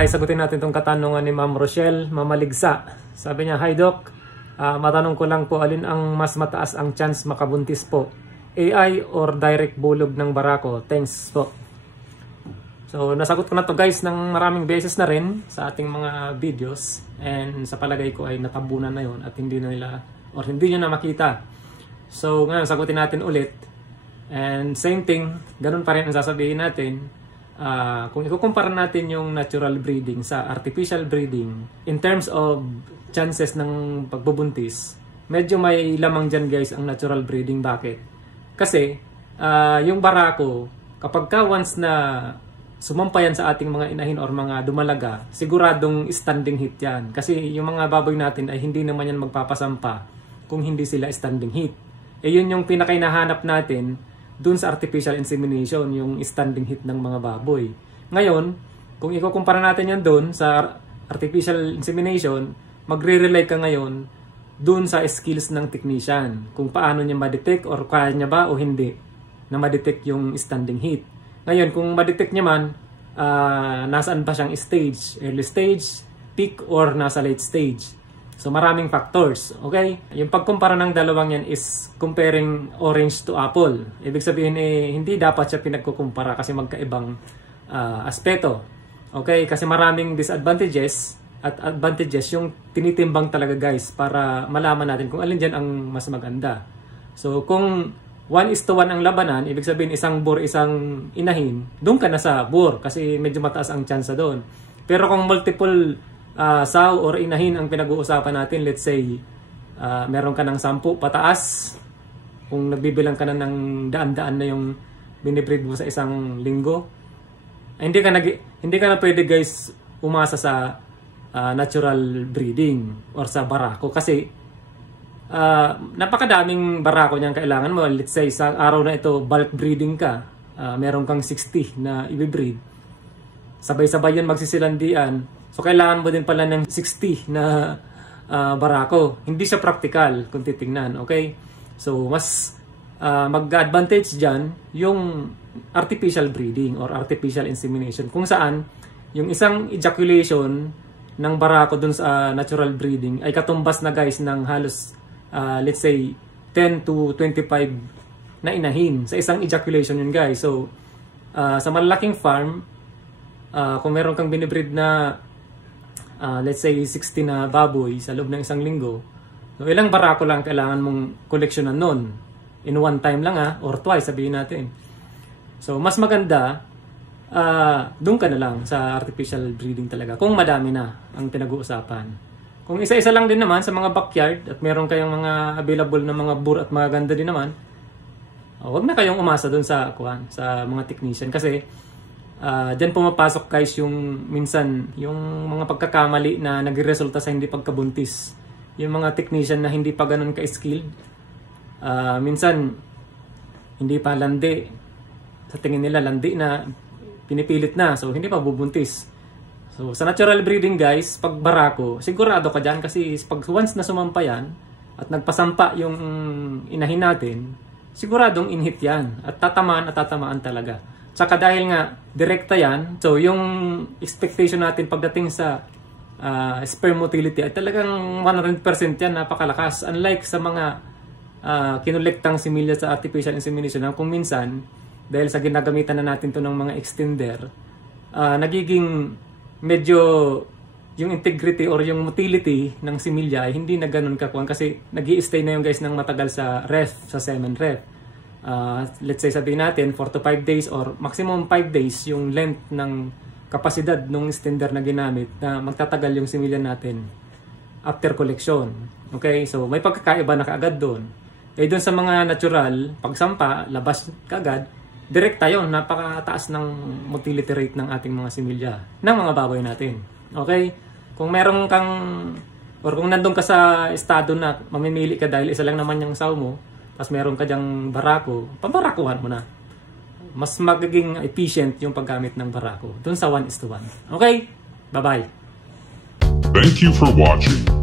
guys, sagutin natin itong katanungan ni Ma'am Rochelle Mamaligsa. Sabi niya, "Hi Doc, matanong ko lang po, alin ang mas mataas ang chance makabuntis po? AI or direct bulog ng barako? Thanks po." So nasagot ko na to guys ng maraming beses na rin sa ating mga videos. And sa palagay ko ay natabunan na yun at hindi na nila or hindi nyo na makita. So ngayon sagutin natin ulit. And same thing, ganun pa rin ang sasabihin natin. Kung ikukumpara natin yung natural breeding sa artificial breeding, in terms of chances ng pagbubuntis, medyo may lamang dyan guys ang natural breeding. Bakit? Kasi yung barako, kapag ka once na sumampayan sa ating mga inahin or mga dumalaga, siguradong standing heat yan. Kasi yung mga baboy natin ay hindi naman yan magpapasampa kung hindi sila standing heat. Yun yung pinakainahanap natin dun sa artificial insemination, yung standing heat ng mga baboy. Ngayon, kung ikukumpara natin yan dun sa artificial insemination, magre-rely ka ngayon dun sa skills ng technician. Kung paano niya ma-detect or kaya niya ba o hindi na ma-detect yung standing heat. Ngayon, kung ma-detect niya man, nasaan pa siyang stage? Early stage, peak, or nasa late stage? So maraming factors, okay? Yung pagkumpara ng dalawang yan is comparing orange to apple. Ibig sabihin hindi dapat siya pinagkukumpara kasi magkaibang aspeto. Okay? Kasi maraming disadvantages at advantages yung tinitimbang talaga guys para malaman natin kung alin dyan ang mas maganda. So kung 1:1 ang labanan, ibig sabihin isang boar, isang inahin, doon ka na sa boar kasi medyo mataas ang chance doon. Pero kung multiple sow or inahin ang pinag-uusapan natin, let's say meron ka ng 10 pataas, kung nagbibilang ka na ng daan-daan na yung binibreed mo sa isang linggo, hindi ka na pwede guys umasa sa natural breeding or sa barako kasi napakadaming barako niyang kailangan mo. Let's say sa araw na ito bulk breeding ka, meron kang 60 na i-breed, sabay-sabay yun magsisilandian. So, kailangan mo din pala ng 60 na barako. Hindi siya practical kung titingnan, okay? So, mas mag-advantage dyan yung artificial breeding or artificial insemination. Kung saan, yung isang ejaculation ng barako dun sa natural breeding ay katumbas na guys ng halos, let's say, 10 to 25 na inahin. Sa isang ejaculation yun guys. So, sa malalaking farm, kung meron kang binibreed na let's say 60 na baboy sa loob ng isang linggo, so ilang barako lang kailangan mong koleksyonan nun? In one time lang or twice sabihin natin. So mas maganda doon ka na lang sa artificial breeding talaga kung madami na ang pinag-uusapan. Kung isa-isa lang din naman sa mga backyard at meron kayong mga available na mga boar at maganda din naman, wag na kayong umasa doon sa mga technician kasi dyan pumapasok guys yung minsan yung mga pagkakamali na nagresulta sa hindi pagkabuntis. Yung mga technician na hindi pa ganun ka-skilled, minsan hindi pa landi, sa tingin nila landi na, pinipilit na, so hindi pa bubuntis. So sa natural breeding guys, pag barako, sigurado ka dyan kasi pag once na sumampa yan at nagpasampa yung inahin natin, siguradong inhit yan at tatamaan talaga. Tsaka dahil nga direkta yan, so yung expectation natin pagdating sa sperm motility ay talagang 100% yan, napakalakas. Unlike sa mga kinulektang similya sa artificial insemination, kung minsan, dahil sa ginagamitan na natin to ng mga extender, nagiging medyo yung integrity or yung motility ng similya ay hindi na ganun kakuan kasi nag-i-stay na yung guys ng matagal sa ref, sa semen ref. Let's say sabihin natin 4 to 5 days or maximum 5 days yung length ng kapasidad ng extender na ginamit na magtatagal yung similya natin after collection. Okay, so may pagkakaiba na kaagad doon. Doon sa mga natural, pagsampa, labas kaagad, direkta yun, napakataas ng motility rate ng ating mga similya ng mga baboy natin. Okay, kung meron kang or kung nandun ka sa estado na mamimili ka dahil isa lang naman yung saw mo, tapos meron ka dyang barako, pabarakuhan mo na. Mas magiging efficient yung paggamit ng barako dun sa 1:1. Okay? Bye-bye! Thank you for watching.